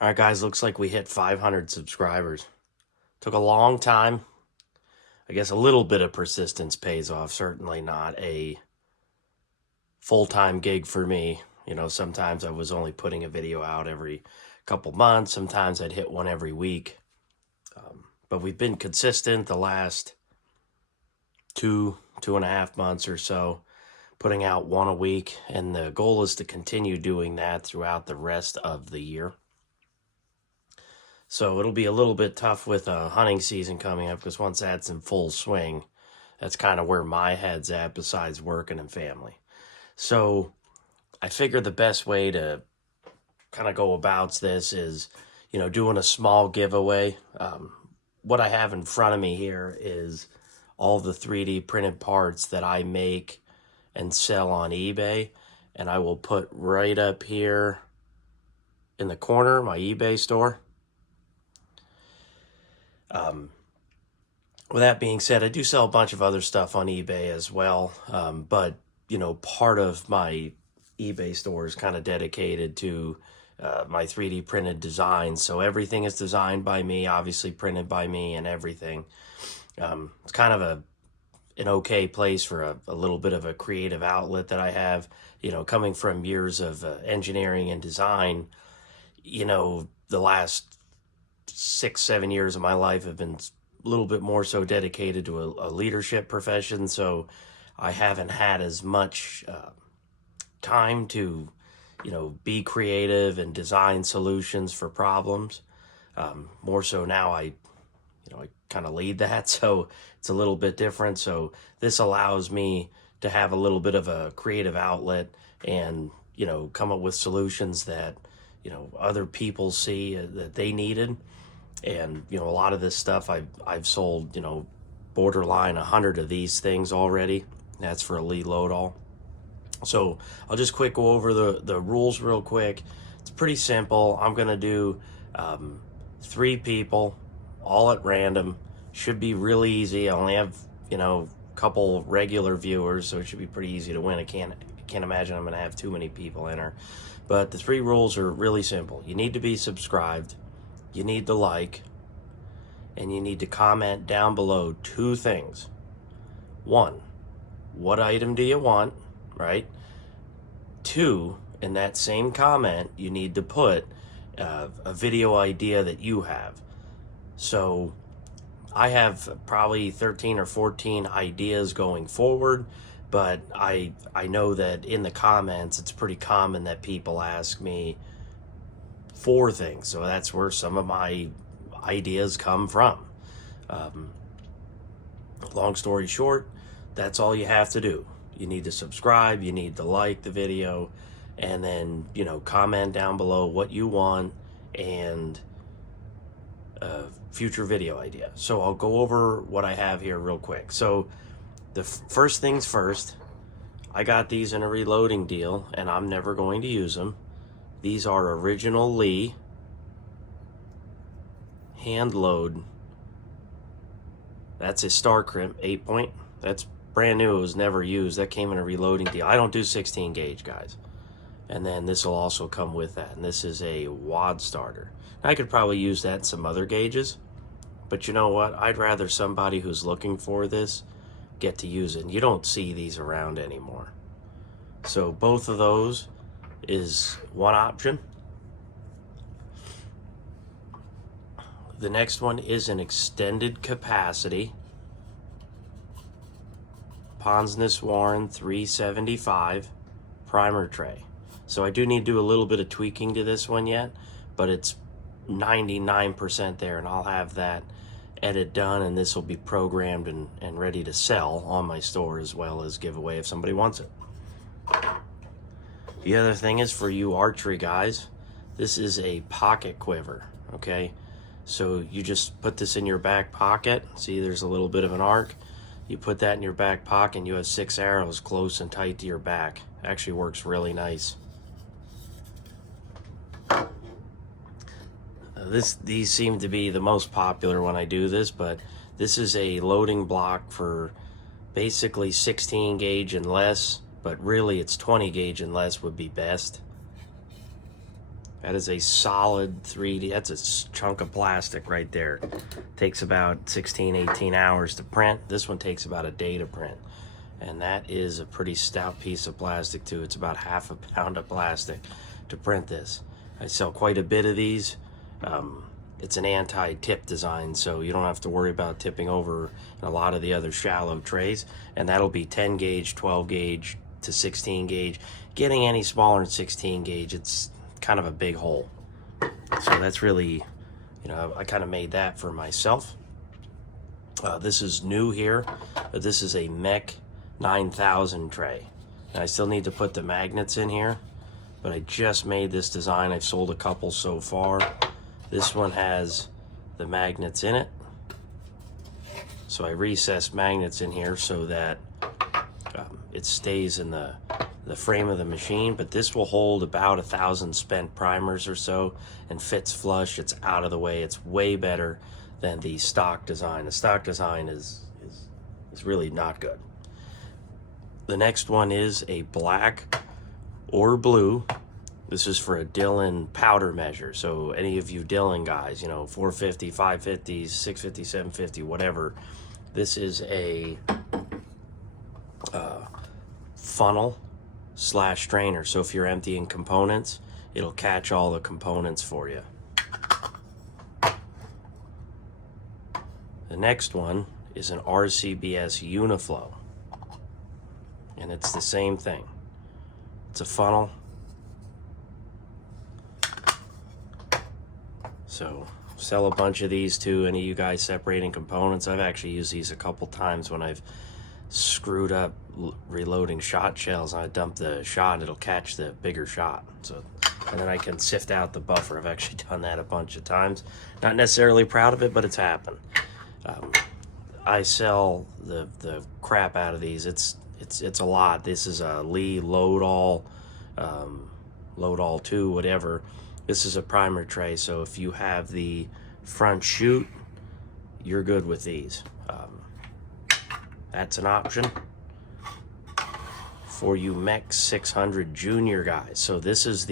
All right, guys, looks like we hit 500 subscribers. Took a long time. I guess a little bit of persistence pays off. Certainly not a full-time gig for me. You know, sometimes I was only putting a video out every couple months. Sometimes I'd hit one every week. But we've been consistent the last 2.5 months or so, putting out one a week. And the goal is to continue doing that throughout the rest of the year. So it'll be a little bit tough with hunting season coming up, because once that's in full swing, that's kind of where my head's at besides working and family. So I figured the best way to kind of go about this is, doing a small giveaway. What I have in front of me here is all the 3D printed parts that I make and sell on eBay. And I will put right up here in the corner my eBay store. With that being said, I do sell a bunch of other stuff on eBay as well. But, part of my eBay store is kind of dedicated to my 3D printed designs. So everything is designed by me, obviously printed by me and everything. It's kind of an okay place for a little bit of a creative outlet that I have, coming from years of engineering and design. The last 6-7 years of my life have been a little bit more so dedicated to a leadership profession, so I haven't had as much time to be creative and design solutions for problems. More so now I kind of lead that, so it's a little bit different. So this allows me to have a little bit of a creative outlet and come up with solutions that other people see that they needed. And a lot of this stuff I've sold borderline 100 of these things already. That's for Elite Load All. So I'll just quick go over the rules real quick. It's pretty simple. I'm gonna do 3 people all at random. Should be really easy. I only have a couple regular viewers, so it should be pretty easy to win. I can't imagine I'm gonna have too many people enter. But the 3 rules are really simple. You need to be subscribed, you need to like, and you need to comment down below 2 things. 1, what item do you want, right? 2, in that same comment, you need to put a video idea that you have. So I have probably 13 or 14 ideas going forward, but I know that in the comments, it's pretty common that people ask me 4 things. So that's where some of my ideas come from. Long story short, that's all you have to do. You need to subscribe, you need to like the video, and then, comment down below what you want and a future video idea. So I'll go over what I have here real quick. So the first things first, I got these in a reloading deal, and I'm never going to use them. These are original Lee hand load. That's a Star Crimp 8-point. That's brand new. It was never used. That came in a reloading deal. I don't do 16 gauge, guys. And then this will also come with that. And this is a wad starter. I could probably use that in some other gauges, but you know what? I'd rather somebody who's looking for this get to use it. And you don't see these around anymore. So both of those is one option. The next one is an extended capacity Ponsness Warren 375 primer tray. So I do need to do a little bit of tweaking to this one yet, but it's 99% there, and I'll have that edit done, and this will be programmed and ready to sell on my store as well as give away if somebody wants it. The other thing is, for you archery guys, this is a pocket quiver, okay? So you just put this in your back pocket. See, there's a little bit of an arc. You put that in your back pocket and you have 6 arrows close and tight to your back. Actually works really nice. These seem to be the most popular when I do this, but this is a loading block for basically 16 gauge and less, but really it's 20 gauge and less would be best. That is a solid 3D. That's a chunk of plastic right there. Takes about 16, 18 hours to print. This one takes about a day to print. And that is a pretty stout piece of plastic too. It's about half a pound of plastic to print this. I sell quite a bit of these. It's an anti-tip design, so you don't have to worry about tipping over in a lot of the other shallow trays. And that'll be 10 gauge, 12 gauge to 16 gauge. Getting any smaller than 16 gauge, it's kind of a big hole. So that's really, you know, I kind of made that for myself. This is new here, but this is a Mech 9000 tray. And I still need to put the magnets in here, but I just made this design. I've sold a couple so far. This one has the magnets in it. So I recessed magnets in here so that it stays in the frame of the machine, but this will hold about 1,000 spent primers or so and fits flush. It's out of the way. It's way better than the stock design. The stock design is really not good. The next one is a black or blue. This is for a Dillon powder measure. So any of you Dillon guys, you know, 450, 550, 650, 750, whatever. This is a funnel / strainer. So if you're emptying components, it'll catch all the components for you. The next one is an RCBS Uniflow. And it's the same thing. It's a funnel. So sell a bunch of these too. Any of you guys separating components? I've actually used these a couple times when I've screwed up reloading shot shells. I dump the shot, it'll catch the bigger shot. So, and then I can sift out the buffer. I've actually done that a bunch of times. Not necessarily proud of it, but it's happened. I sell the crap out of these. It's a lot. This is a Lee Load All 2, whatever. This is a primer tray, so if you have the front chute, you're good with these. That's an option for you Mech 600 Junior guys. So this is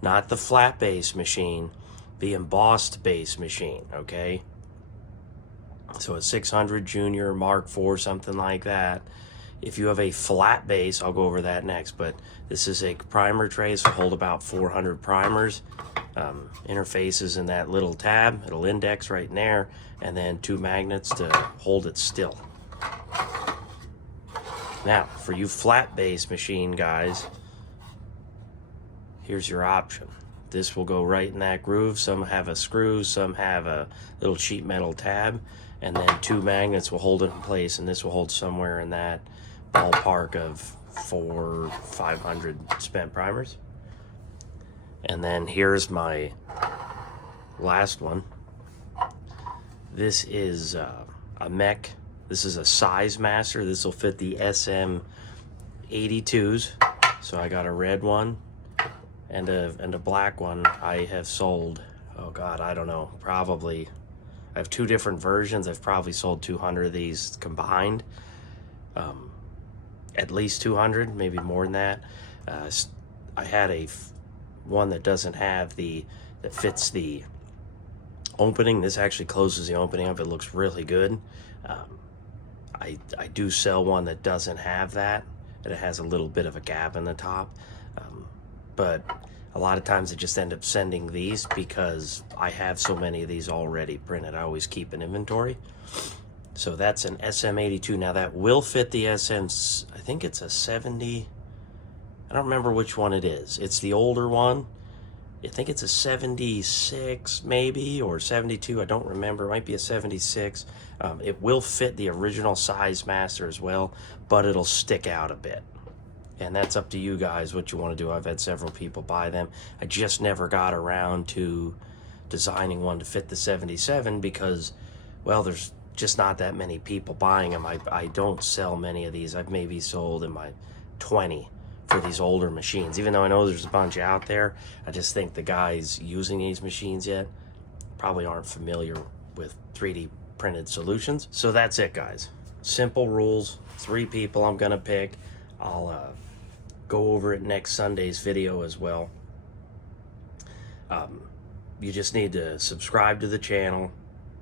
not the flat base machine, the embossed base machine, okay? So a 600 Junior Mark IV, something like that. If you have a flat base, I'll go over that next, but this is a primer tray, so hold about 400 primers. Interfaces in that little tab, it'll index right in there, and then 2 magnets to hold it still. Now, for you flat base machine guys, here's your option. This will go right in that groove. Some have a screw, some have a little sheet metal tab, and then 2 magnets will hold it in place, and this will hold somewhere in that ballpark of 400 or 500 spent primers. And then here's my last one. This is a Mech. This is a Size Master. This will fit the SM82s. So I got a red one and a black one. I have sold, oh God, I don't know, probably, I have 2 different versions. I've probably sold 200 of these combined. At least 200, maybe more than that. I had one that doesn't have that fits the opening. This actually closes the opening up. It looks really good. I do sell one that doesn't have that, and it has a little bit of a gap in the top. But a lot of times I just end up sending these because I have so many of these already printed. I always keep an inventory. So that's an SM82. Now that will fit the SM, I think it's a 70. I don't remember which one it is. It's the older one. I think it's a 76 maybe, or 72. I don't remember. It might be a 76. It will fit the original Size Master as well, but it'll stick out a bit. And that's up to you guys what you want to do. I've had several people buy them. I just never got around to designing one to fit the 77 because, well, there's just not that many people buying them. I don't sell many of these. I've maybe sold in my 20 for these older machines. Even though I know there's a bunch out there, I just think the guys using these machines yet probably aren't familiar with 3D printed solutions. So that's it, guys. Simple rules. 3 people I'm gonna pick. I'll go over it next Sunday's video as well. You just need to subscribe to the channel,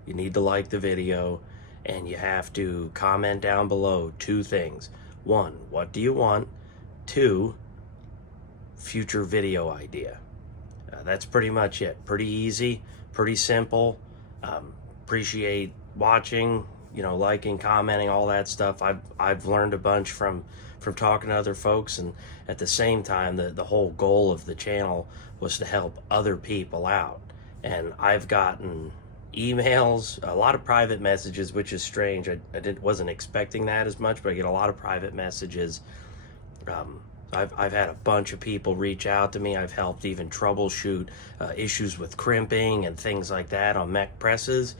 you need to like the video, and you have to comment down below 2 things. 1, what do you want? 2, future video idea. That's pretty much it. Pretty easy, pretty simple. Appreciate watching, liking, commenting, all that stuff. I've learned a bunch from talking to other folks, and at the same time, the whole goal of the channel was to help other people out. And I've gotten emails, a lot of private messages, which is strange. I wasn't expecting that as much, but I get a lot of private messages. I've had a bunch of people reach out to me. I've helped even troubleshoot issues with crimping and things like that on mech presses.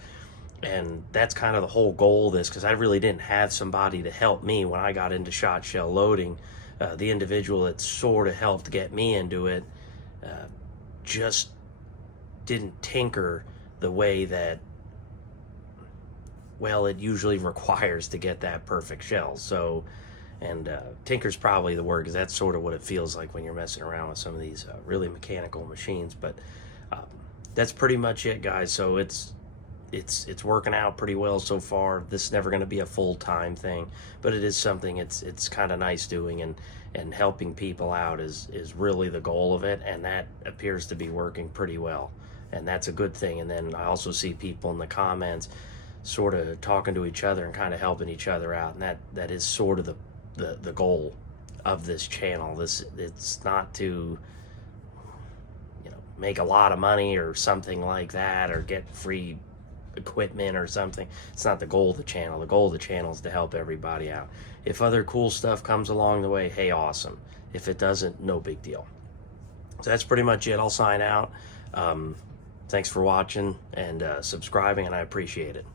And that's kind of the whole goal of this, because I really didn't have somebody to help me when I got into shot shell loading. The individual that sort of helped get me into it just didn't tinker the way that, well, it usually requires to get that perfect shell. So, and tinker's probably the word, because that's sort of what it feels like when you're messing around with some of these really mechanical machines. But that's pretty much it, guys. So it's working out pretty well so far. This is never going to be a full-time thing, but it is something it's kind of nice doing, and helping people out is really the goal of it, and that appears to be working pretty well, and that's a good thing. And then I also see people in the comments sort of talking to each other and kind of helping each other out, and that is sort of the goal of this channel. It's not to make a lot of money or something like that, or get free equipment or something. It's not the goal of the channel. The goal of the channel is to help everybody out. If other cool stuff comes along the way, hey, awesome. If it doesn't, no big deal. So that's pretty much it. I'll sign out. Thanks for watching and subscribing, and I appreciate it.